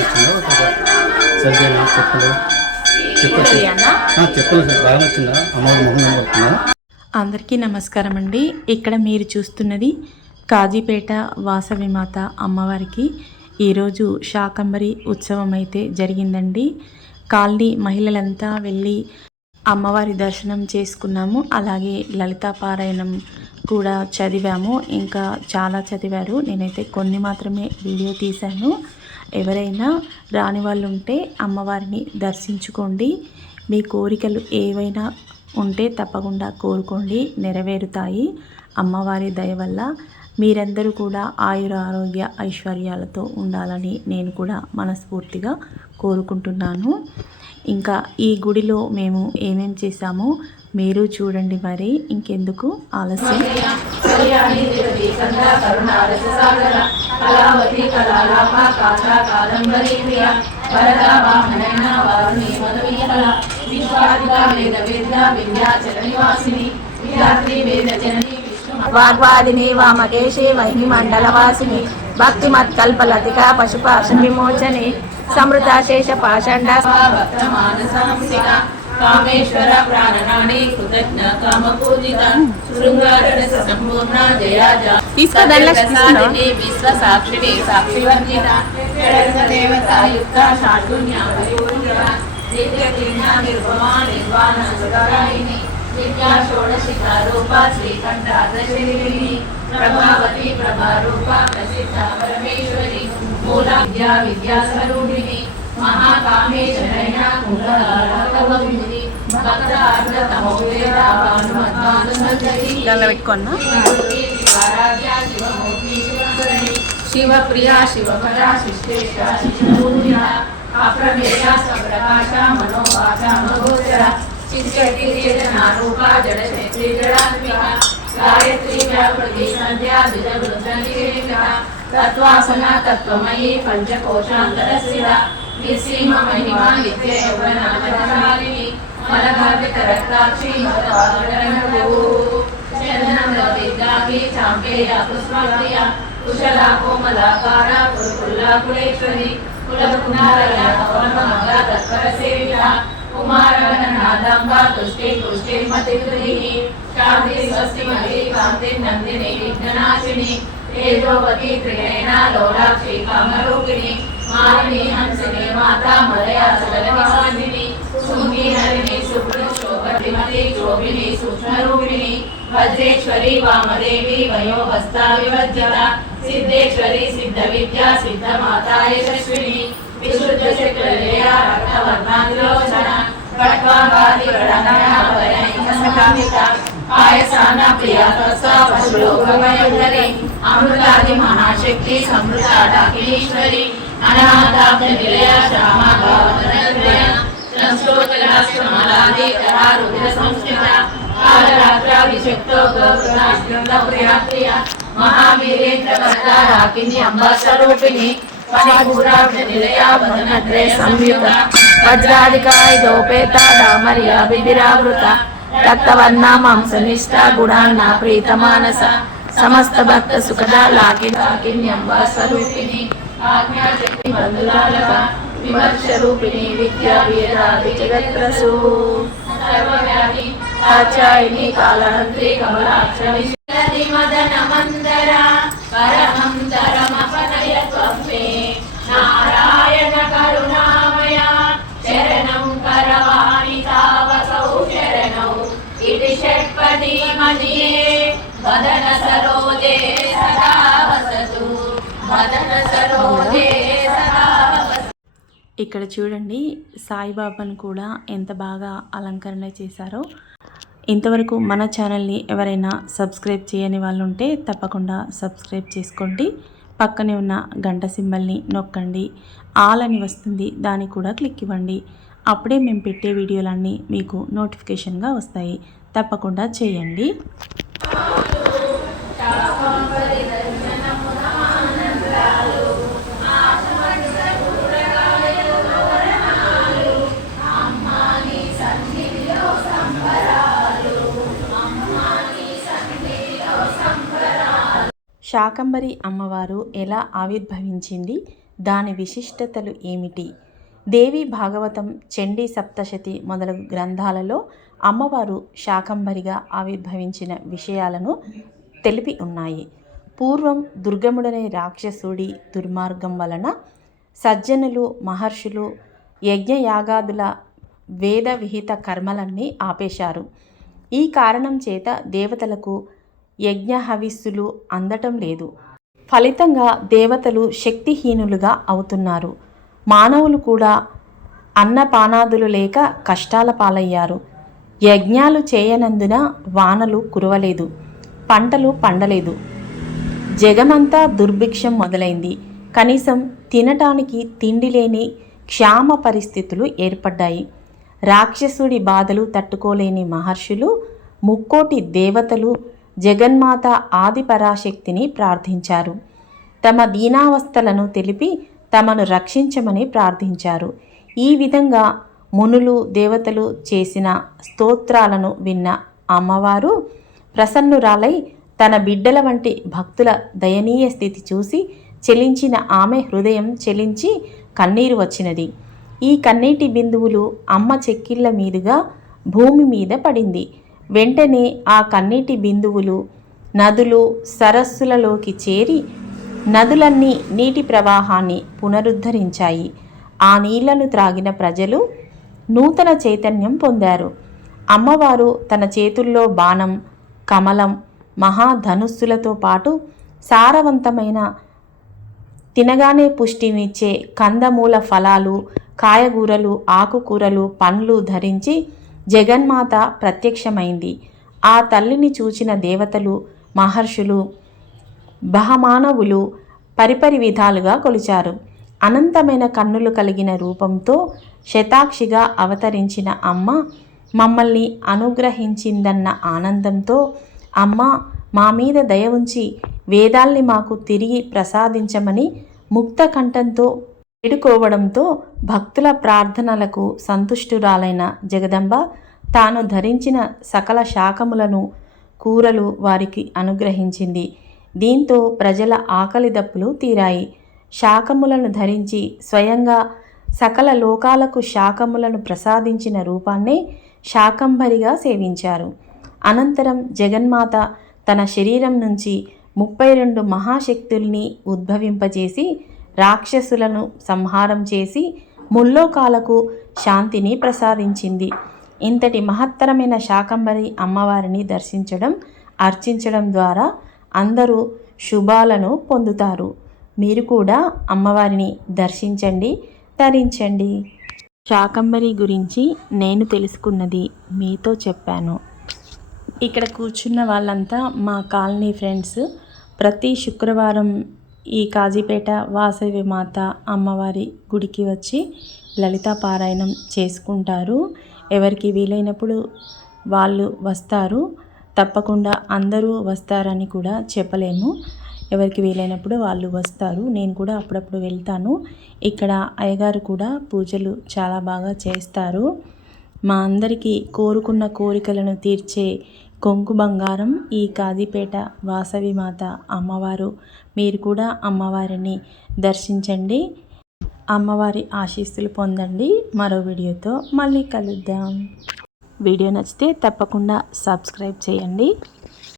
వచ్చిందా? ఒక సరిగ్గా చెప్పులు. చెప్పులు. ఇది అన్న? ఆ, చెప్పులు సార్. బాగా వచ్చిందా? అమ్మవారి మొహం కనబడుతుందా అందరికీ నమస్కారం అండి. ఇక్కడ మీరు చూస్తున్నది కాజీపేట వాసవిమాత అమ్మవారికి ఈరోజు శాకంబరి ఉత్సవం అయితే జరిగిందండి. కాలనీ మహిళలంతా వెళ్ళి అమ్మవారి దర్శనం చేసుకున్నాము. అలాగే లలితా పారాయణం కూడా చదివాము. ఇంకా చాలా చదివారు. నేనైతే కొన్ని మాత్రమే వీడియో తీశాను. ఎవరైనా రాని వాళ్ళు ఉంటే అమ్మవారిని దర్శించుకోండి. మీ కోరికలు ఏవైనా ఉంటే తప్పకుండా కోరుకోండి నెరవేరుతాయి. అమ్మవారి దయ వల్ల మీరందరూ కూడా ఆయుర ఆరోగ్య ఐశ్వర్యాలతో ఉండాలని నేను కూడా మనస్ఫూర్తిగా కోరుకుంటున్నాను. ఇంకా ఈ గుడిలో మేము ఏమేం చేశామో మీరు చూడండి మరి. ఇంకెందుకు ఆలస్యం. కళ్యాణి వేద వేద్య నివాసిని విద్యార్థి వేద జనని వాగ్వాదిని వామకేశి వహి మండలవాసిని భక్తి మత్కల్పలతిక పశుపాశ విమోచని సమృత శేష పాషండ కామేశ్వర ప్రాణనాడి కృతజ్ఞ కామ పూజిత శృంగార రస సంపూర్ణ జయా తీసుకో, దానిలో ప్రసాదిని విశ్వ సాక్షిని సాక్షి వర్జిత జగత దేవత యుక్త శాల్గుణ్య పరిపూర్ణ దివ్య దివ్య నిర్భమా నిర్వాణ సురాయిని విద్యా షోడశిఖ రూప శ్రీకంఠ దశిని ప్రభావతి ప్రభారూప ప్రసిద్ధ పరమేశ్వరి మూల విద్యా విద్యా స్వరూపిణి మహాకామేశ్వరైన కుంభరాగవమిది భక్త అర్ధ తమోవేద భానుమద్వానుసంతతి దానిలో పెట్టుకున్నా శివ ప్రియా శివపరా శిష్టేశ శిశూర్య అప్రమేయ సప్రకాశ మనోవాచ మనోచర చిత్యతి చేతనారూప జడ శక్తి జడాత్మిక గాయత్రి వ్యాపృతి సంధ్యా ద్విజ వృద్ధ తత్వాసన తత్వమయీ పంచకోశాంతర స్థిర నిస్సీమ మహిమా నిత్య యౌవనామశాలిని మలభావిత తుష్టి పుష్టి శాంతి స్వస్తి మహి కాంతి నందిని విఘ్ననాశిని తేజోవతి త్రినయన లోలాక్షి కామరూపిణి మాలిని హంసిని మాతా మలయ హరిణి శుభ్ర శోభతిమతి శోభిని సూక్ష్మరూపిణి వజ్రేశ్వరి వామదేవి వయోహస్తా సిద్ధేశ్వరి సిద్ధ విద్యా సిద్ధ మాతా యశస్విని విశుద్ధ చక్రలేయ రక్తవర్ణ అమృతాది మహాశక్తి సమృత డాకినీశ్వరి అనాథాబ్ద నిలయ శ్యామ భావనద్వయ సంస్కృత రాష్ట్రమలాది తరా రుద్ర సంస్కృత కాలరాత్ర విశక్తో గోపురాస్కృత ప్రియ ప్రియ మహావీరేంద్ర వరద రాకిని అంబా స్వరూపిణి మణిపూరాబ్ద నిలయ వదనద్రే సంయుత వజ్రాధికాయుధోపేత డామర్య బిబిరావృత రక్తవర్ణ మాంసనిష్ట గుణాన్న ప్రీత మానస సమస్త భక్త సుఖదా లాకి లాకిన్యంబ స్వరూపిణి ఆజ్ఞాశక్తి బంధురాలక విమర్శ రూపిణి విద్యా వీరాది జగత్రసు సర్వవ్యాధి కాచాయిని కాళహంత్రి కమలాక్ష మదన మందర పరమంతరమపనయ షట్పది మదియే సరోజే సదా వసతు సరోజే ఇక్కడ చూడండి సాయిబాబాను కూడా ఎంత బాగా అలంకరణ చేశారో. ఇంతవరకు మన ఛానల్ని ఎవరైనా సబ్స్క్రైబ్ చేయని వాళ్ళు ఉంటే తప్పకుండా సబ్స్క్రైబ్ చేసుకోండి. పక్కనే ఉన్న గంట సింబల్ని నొక్కండి. ఆల్ అని వస్తుంది దాన్ని కూడా క్లిక్ ఇవ్వండి. అప్పుడే మేము పెట్టే వీడియోలన్నీ మీకు నోటిఫికేషన్గా వస్తాయి. తప్పకుండా చేయండి. శాకంబరి అమ్మవారు ఎలా ఆవిర్భవించింది? దాని విశిష్టతలు ఏమిటి? దేవి భాగవతం చండీ సప్తశతి మొదలగు గ్రంథాలలో అమ్మవారు శాకంబరిగా ఆవిర్భవించిన విషయాలను తెలిపి ఉన్నాయి. పూర్వం దుర్గముడనే రాక్షసుడి దుర్మార్గం వలన సజ్జనులు మహర్షులు యజ్ఞయాగాదుల వేద విహిత కర్మలన్నీ ఆపేశారు. ఈ కారణం చేత దేవతలకు యజ్ఞ హవిస్సులు అందటం లేదు. ఫలితంగా దేవతలు శక్తిహీనులుగా అవుతున్నారు. మానవులు కూడా అన్నపానాదులు లేక కష్టాల పాలయ్యారు. యజ్ఞాలు చేయనందున వానలు కురవలేదు పంటలు పండలేదు. జగమంతా దుర్భిక్షం మొదలైంది. కనీసం తినటానికి తిండి లేని క్షామ పరిస్థితులు ఏర్పడ్డాయి. రాక్షసుడి బాధలు తట్టుకోలేని మహర్షులు ముక్కోటి దేవతలు జగన్మాత ఆదిపరాశక్తిని ప్రార్థించారు. తమ దీనావస్థలను తెలిపి తమను రక్షించమని ప్రార్థించారు. ఈ విధంగా మునులు దేవతలు చేసిన స్తోత్రాలను విన్న అమ్మవారు ప్రసన్నురాలై తన బిడ్డల వంటి భక్తుల దయనీయ స్థితి చూసి చెలించిన ఆమె హృదయం చెలించి కన్నీరు వచ్చినది. ఈ కన్నీటి బిందువులు అమ్మ చెక్కిళ్ళ మీదుగా భూమి మీద పడింది. వెంటనే ఆ కన్నీటి బిందువులు నదులు సరస్సులలోకి చేరి నదులన్నీ నీటి ప్రవాహాన్ని పునరుద్ధరించాయి. ఆ నీళ్ళను త్రాగిన ప్రజలు నూతన చైతన్యం పొందారు. అమ్మవారు తన చేతుల్లో బాణం కమలం మహాధనుస్సులతో పాటు సారవంతమైన తినగానే పుష్టినిచ్చే కందమూల ఫలాలు కాయగూరలు ఆకుకూరలు పండ్లు ధరించి జగన్మాత ప్రత్యక్షమైంది. ఆ తల్లిని చూచిన దేవతలు మహర్షులు బహమానవులు పరిపరి విధాలుగా కొలిచారు. అనంతమైన కన్నులు కలిగిన రూపంతో శతాక్షిగా అవతరించిన అమ్మ మమ్మల్ని అనుగ్రహించిందన్న ఆనందంతో అమ్మ మా మీద దయ ఉంచి వేదాల్ని మాకు తిరిగి ప్రసాదించమని ముక్త కంఠంతో వేడుకోవడంతో భక్తుల ప్రార్థనలకు సంతుష్టురాలైన జగదంబ తాను ధరించిన సకల శాఖములను కూరలు వారికి అనుగ్రహించింది. దీంతో ప్రజల ఆకలి దప్పులు తీరాయి. శాకములను ధరించి స్వయంగా సకల లోకాలకు శాకములను ప్రసాదించిన రూపాన్నే శాకంభరిగా సేవించారు. అనంతరం జగన్మాత తన శరీరం నుంచి ముప్పై రెండు మహాశక్తుల్ని ఉద్భవింపజేసి రాక్షసులను సంహారం చేసి ముల్లోకాలకు శాంతిని ప్రసాదించింది. ఇంతటి మహత్తరమైన శాకంబరి అమ్మవారిని దర్శించడం అర్చించడం ద్వారా అందరూ శుభాలను పొందుతారు. మీరు కూడా అమ్మవారిని దర్శించండి తరించండి శాకంబరి గురించి నేను తెలుసుకున్నది మీతో చెప్పాను. ఇక్కడ కూర్చున్న వాళ్ళంతా మా కాలనీ ఫ్రెండ్స్. ప్రతి శుక్రవారం ఈ కాజీపేట వాసవి మాత అమ్మవారి గుడికి వచ్చి లలితా పారాయణం చేసుకుంటారు. ఎవరికి వీలైనప్పుడు వాళ్ళు వస్తారు. తప్పకుండా అందరూ వస్తారని కూడా చెప్పలేము. ఎవరికి వీలైనప్పుడు వాళ్ళు వస్తారు. నేను కూడా అప్పుడప్పుడు వెళ్తాను. ఇక్కడ అయ్యగారు కూడా పూజలు చాలా బాగా చేస్తారు. మా అందరికీ కోరుకున్న కోరికలను తీర్చే కొంకు బంగారం ఈ కాజీపేట వాసవి మాత అమ్మవారు. మీరు కూడా అమ్మవారిని దర్శించండి. అమ్మవారి ఆశీస్సులు పొందండి. మరో వీడియోతో మళ్ళీ కలుద్దాం. వీడియో నచ్చితే తప్పకుండా సబ్స్క్రైబ్ చేయండి.